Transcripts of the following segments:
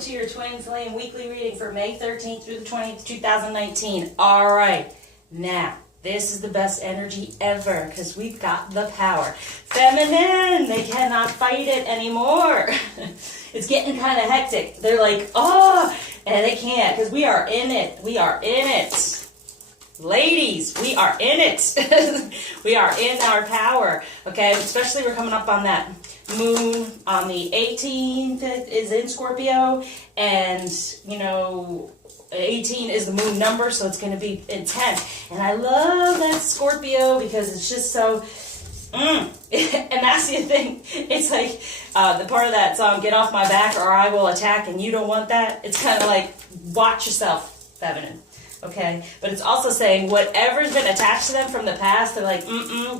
welcome to your Twin Flame weekly reading for May 13th through the 20th, 2019. All right, now, this is the best energy ever because we've got the power. Feminine, they cannot fight it anymore. It's getting kind of hectic. They're like, oh, and they can't because we are in it. We are in it. Ladies, we are in it. We are in our power, okay? Especially we're coming up on that moon on the 18th is in Scorpio, and, you know, 18 is the moon number, so it's going to be intense. And I love that Scorpio because it's just so, and that's the thing. It's like the part of that song, Get Off My Back or I Will Attack, and you don't want that. It's kind of like, watch yourself, feminine. Okay, but it's also saying whatever's been attached to them from the past, they're like,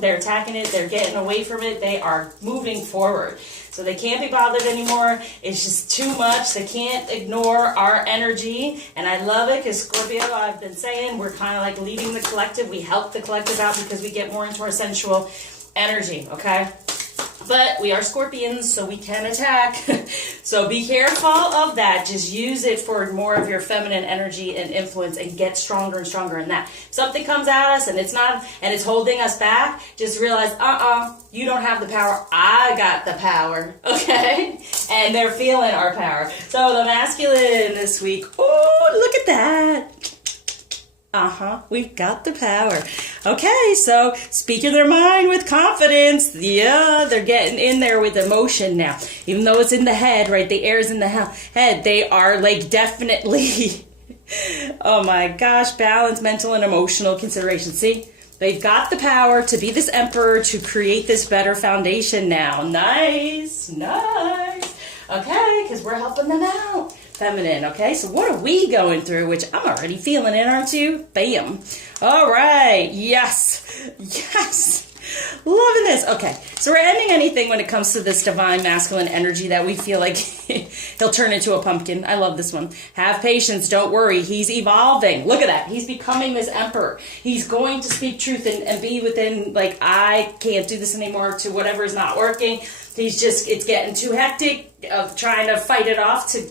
they're attacking it, they're getting away from it, they are moving forward. So they can't be bothered anymore. It's just too much. They can't ignore our energy. And I love it because Scorpio, I've been saying, we're kind of like leading the collective. We help the collective out because we get more into our sensual energy, okay? But we are Scorpions, so we can attack. So be careful of that. Just use it for more of your feminine energy and influence and get stronger and stronger in that. If something comes at us and it's not, and it's holding us back, just realize, you don't have the power. I got the power, okay? And they're feeling our power. So the masculine this week, oh, look at that. We've got the power. Okay, so speaking their mind with confidence. Yeah, they're getting in there with emotion now. Even though it's in the head, right? The air is in the head. They are like definitely, oh my gosh, balance, mental and emotional consideration. See? They've got the power to be this emperor, to create this better foundation now. Nice, nice. Okay, because we're helping them out. Feminine, okay? So what are we going through? Which I'm already feeling it, aren't you? Bam. All right. Yes. Yes. Loving this. Okay. So we're ending anything when it comes to this divine masculine energy that we feel like he'll turn into a pumpkin. I love this one. Have patience. Don't worry. He's evolving. Look at that. He's becoming this emperor. He's going to speak truth and be within, like, I can't do this anymore, to whatever is not working. He's just, it's getting too hectic of trying to fight it off to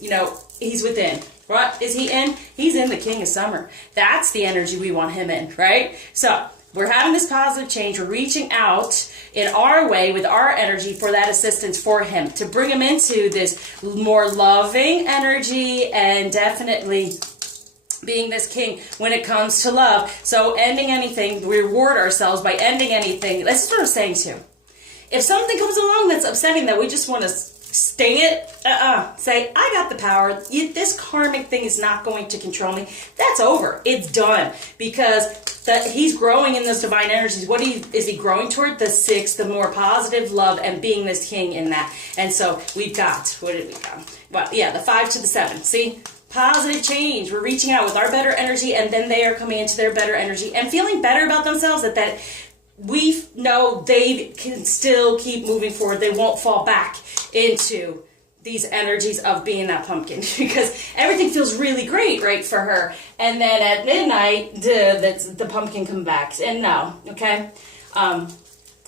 you know, he's within. What is he in? He's in the King of Summer. That's the energy we want him in, right? So we're having this positive change. We're reaching out in our way with our energy for that assistance for him, to bring him into this more loving energy and definitely being this king when it comes to love. So ending anything, we reward ourselves by ending anything. That's what I'm saying too. If something comes along that's upsetting that we just want to sting it, say, I got the power. This karmic thing is not going to control me. That's over. It's done. Because he's growing in those divine energies. What is he growing toward? The 6, the more positive love and being this king in that. And so we've got, what did we got? Well, yeah, the 5 to the 7. See? Positive change. We're reaching out with our better energy, and then they are coming into their better energy and feeling better about themselves, that we know they can still keep moving forward. They won't fall back into these energies of being that pumpkin because everything feels really great, right, for her. And then at midnight, the pumpkin comes back. And no, okay? Isn't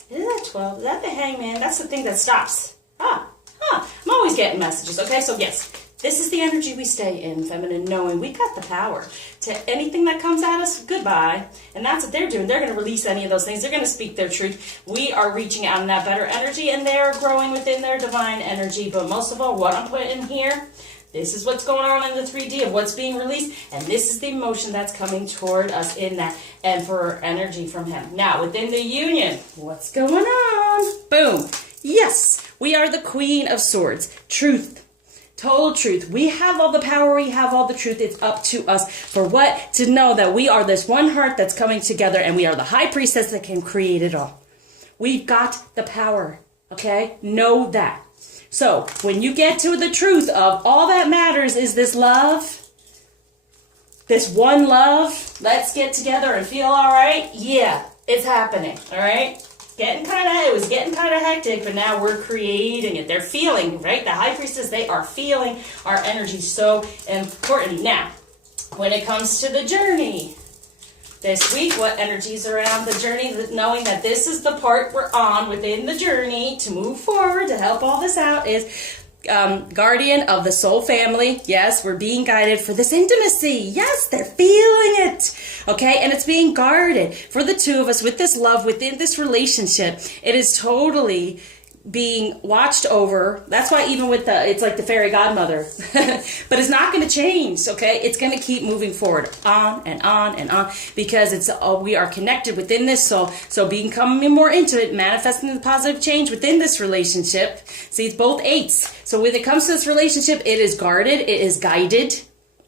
that 12? Is that the hangman? That's the thing that stops. I'm always getting messages, okay? So yes, this is the energy we stay in, feminine, knowing we got the power to anything that comes at us, goodbye. And that's what they're doing. They're going to release any of those things. They're going to speak their truth. We are reaching out in that better energy, and they're growing within their divine energy. But most of all, what I'm putting here, this is what's going on in the 3D of what's being released, and this is the emotion that's coming toward us in that emperor energy from him. Now, within the union, what's going on? Boom. Yes, we are the Queen of Swords. Truth. Total truth. We have all the power. We have all the truth. It's up to us for what? To know that we are this one heart that's coming together, and we are the high priestess that can create it all. We've got the power. Okay? Know that. So when you get to the truth of all that matters is this love, this one love, let's get together and feel all right. Yeah, it's happening. All right? It was getting kind of hectic, but now we're creating it. They're feeling, right? The high priestess, they are feeling our energy so important. Now, when it comes to the journey, this week, what energies around the journey, knowing that this is the part we're on within the journey to move forward, to help all this out, is guardian of the soul family. Yes, we're being guided for this intimacy. Yes, they're feeling it. Okay, and it's being guarded for the two of us with this love within this relationship. It is totally being watched over. That's why even with it's like the fairy godmother, but it's not going to change. Okay, it's going to keep moving forward on and on and on, because we are connected within this soul. So becoming more intimate, manifesting the positive change within this relationship. See, it's both eights. So when it comes to this relationship, it is guarded, it is guided.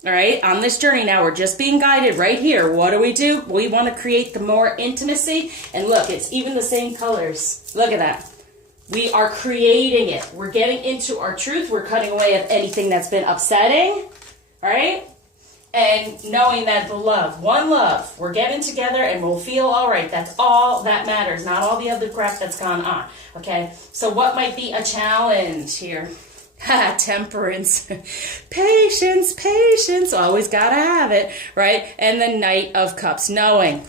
All right, on this journey now, we're just being guided right here. What do? We want to create the more intimacy. And look, it's even the same colors. Look at that. We are creating it. We're getting into our truth. We're cutting away of anything that's been upsetting. All right? And knowing that the love, one love, we're getting together and we'll feel all right. That's all that matters, not all the other crap that's gone on. Okay? So what might be a challenge here? Temperance. Patience. Always gotta have it. Right? And the Knight of Cups. Knowing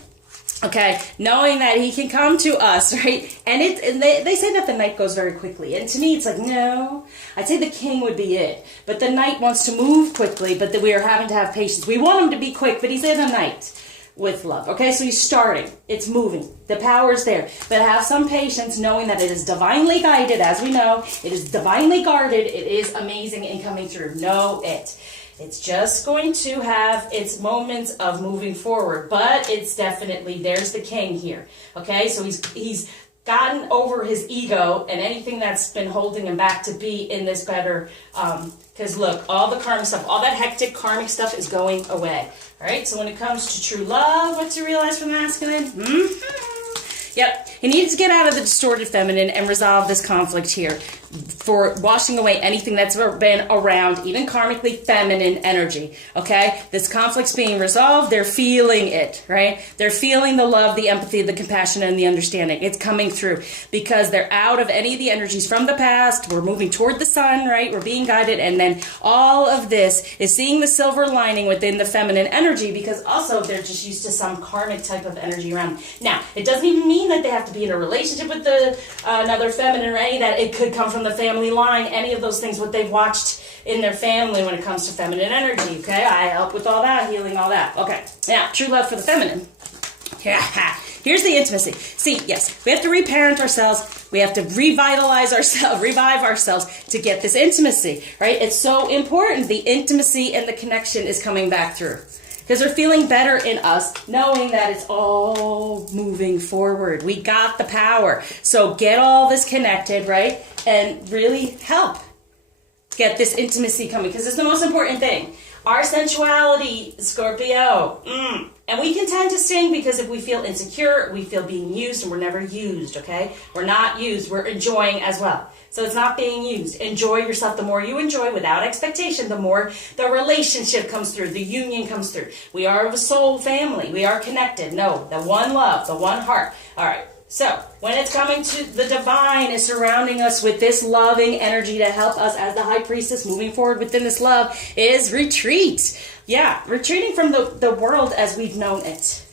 that he can come to us, right? And they say that the Knight goes very quickly. And to me, it's like, no. I'd say the King would be it. But the Knight wants to move quickly, but that we are having to have patience. We want him to be quick, but he's in a Knight with love. Okay, so he's starting. It's moving. The power is there. But have some patience, knowing that it is divinely guided, as we know. It is divinely guarded. It is amazing in coming through. Know it. It's just going to have its moments of moving forward, but it's definitely, there's the King here. Okay, so he's gotten over his ego and anything that's been holding him back to be in this better, because look, all the karmic stuff, all that hectic karmic stuff is going away. All right, so when it comes to true love, what to realize from the masculine? Yep, he needs to get out of the distorted feminine and resolve this conflict here for washing away anything that's been around, even karmically feminine energy, okay? This conflict's being resolved. They're feeling it, right? They're feeling the love, the empathy, the compassion, and the understanding. It's coming through because they're out of any of the energies from the past. We're moving toward the sun, right? We're being guided, and then all of this is seeing the silver lining within the feminine energy, because also they're just used to some karmic type of energy around. Now, it doesn't even mean that they have to be in a relationship with another feminine, right? That it could come from the family line, any of those things, what they've watched in their family when it comes to feminine energy, okay? I help with all that, healing all that. Okay, now, true love for the feminine. Here's the intimacy. See, yes, we have to reparent ourselves. We have to revitalize ourselves, revive ourselves to get this intimacy, right? It's so important. The intimacy and the connection is coming back through. Because they're feeling better in us, knowing that it's all moving forward. We got the power. So get all this connected, right? And really help get this intimacy coming. Because it's the most important thing. Our sensuality, Scorpio. And we can tend to sting because if we feel insecure, we feel being used, and we're never used, okay? We're not used. We're enjoying as well. So it's not being used. Enjoy yourself. The more you enjoy without expectation, the more the relationship comes through, the union comes through. We are of a soul family. We are connected. No, the one love, the one heart. All right. So when it's coming to the divine is surrounding us with this loving energy to help us as the high priestess moving forward within this love is retreat. Yeah, retreating from the world as we've known it.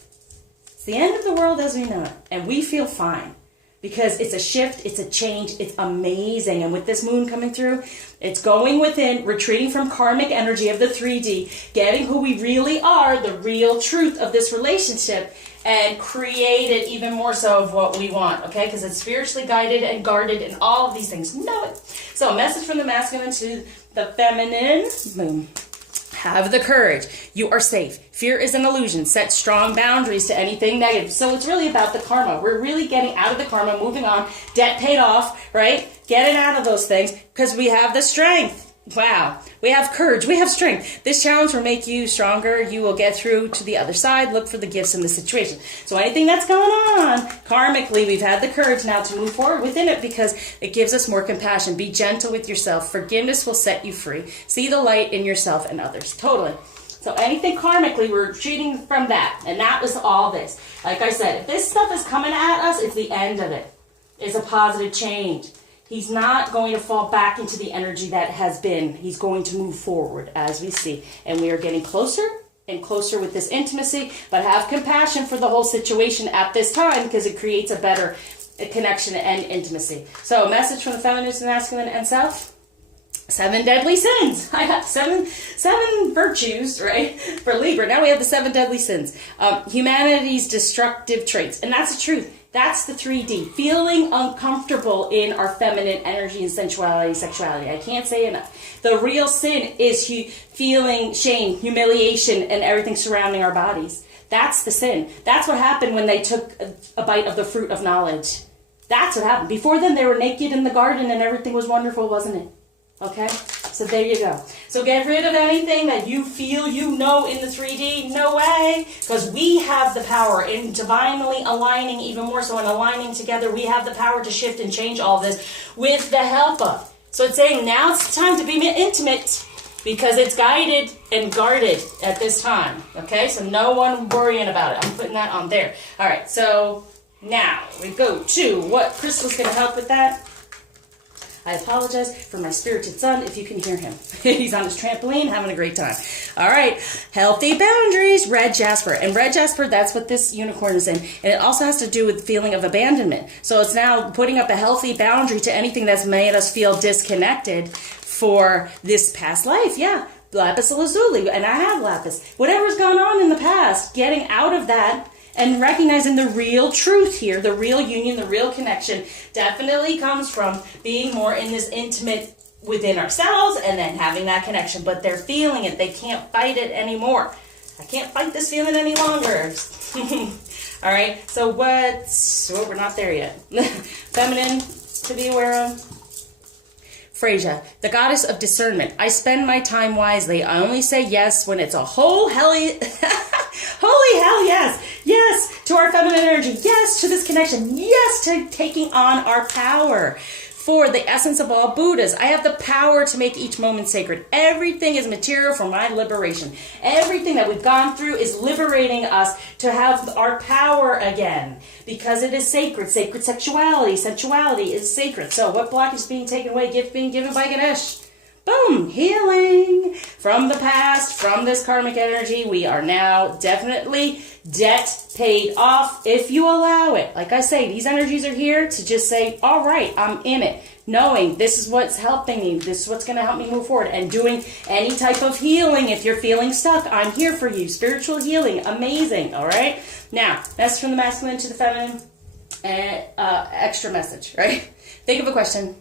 It's the end of the world as we know it. And we feel fine. Because it's a shift, it's a change, it's amazing. And with this moon coming through, it's going within, retreating from karmic energy of the 3D, getting who we really are, the real truth of this relationship, and create it even more so of what we want, okay? Because it's spiritually guided and guarded and all of these things. Know it. So a message from the masculine to the feminine. Boom. Have the courage. You are safe. Fear is an illusion. Set strong boundaries to anything negative. So it's really about the karma. We're really getting out of the karma, moving on. Debt paid off, right? Getting out of those things because we have the strength. Wow. We have courage. We have strength. This challenge will make you stronger. You will get through to the other side. Look for the gifts in the situation. So anything that's going on, karmically, we've had the courage now to move forward within it because it gives us more compassion. Be gentle with yourself. Forgiveness will set you free. See the light in yourself and others. Totally. So anything karmically, we're retreating from that. And that was all this. Like I said, if this stuff is coming at us, it's the end of it. It's a positive change. He's not going to fall back into the energy that has been. He's going to move forward, as we see. And we are getting closer and closer with this intimacy, but have compassion for the whole situation at this time because it creates a better connection and intimacy. So, a message from the feminine to masculine and self. 7 deadly sins. I have seven virtues, right, for Libra. Now we have the 7 deadly sins. Humanity's destructive traits. And that's the truth. That's the 3D. Feeling uncomfortable in our feminine energy and sensuality, sexuality. I can't say enough. The real sin is feeling shame, humiliation, and everything surrounding our bodies. That's the sin. That's what happened when they took a bite of the fruit of knowledge. That's what happened. Before then, they were naked in the garden and everything was wonderful, wasn't it? Okay? So there you go. So get rid of anything that you feel you know in the 3D. No way. Because we have the power in divinely aligning, even more so in aligning together. We have the power to shift and change all this with the help of. So it's saying now it's time to be intimate because it's guided and guarded at this time. Okay? So no one worrying about it. I'm putting that on there. All right. So now we go to what crystal's going to help with that. I apologize for my spirited son if you can hear him. He's on his trampoline having a great time. All right. Healthy boundaries, red jasper. And red jasper, that's what this unicorn is in. And it also has to do with the feeling of abandonment. So it's now putting up a healthy boundary to anything that's made us feel disconnected for this past life. Yeah. Lapis lazuli. And I have lapis. Whatever's gone on in the past, getting out of that and recognizing the real truth here, the real union, the real connection, definitely comes from being more in this intimate within ourselves and then having that connection. But they're feeling it. They can't fight it anymore. I can't fight this feeling any longer. All right. So we're not there yet. Feminine to be aware of. Freyja, the goddess of discernment. I spend my time wisely. I only say yes when it's a holy hell yes. Yes to our feminine energy. Yes to this connection. Yes to taking on our power. For the essence of all Buddhas, I have the power to make each moment sacred. Everything is material for my liberation. Everything that we've gone through is liberating us to have our power again. Because it is sacred. Sacred sexuality. Sensuality is sacred. So what block is being taken away? Gift being given by Ganesh. Boom! Healing from the past, from this karmic energy. We are now definitely debt paid off if you allow it. Like I say, these energies are here to just say, all right, I'm in it. Knowing this is what's helping me. This is what's going to help me move forward. And doing any type of healing. If you're feeling stuck, I'm here for you. Spiritual healing. Amazing. All right? Now, message from the masculine to the feminine. And extra message, right? Think of a question.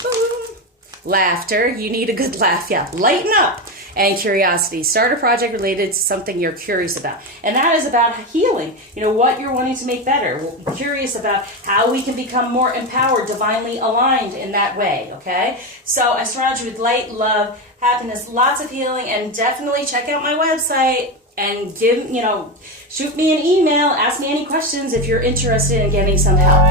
Boom. Laughter. You need a good laugh. Yeah. Lighten up. And curiosity. Start a project related to something you're curious about. And that is about healing. You know, what you're wanting to make better. Curious about how we can become more empowered, divinely aligned in that way. Okay? So I surround you with light, love, happiness, lots of healing, and definitely check out my website and shoot me an email, ask me any questions if you're interested in getting some help.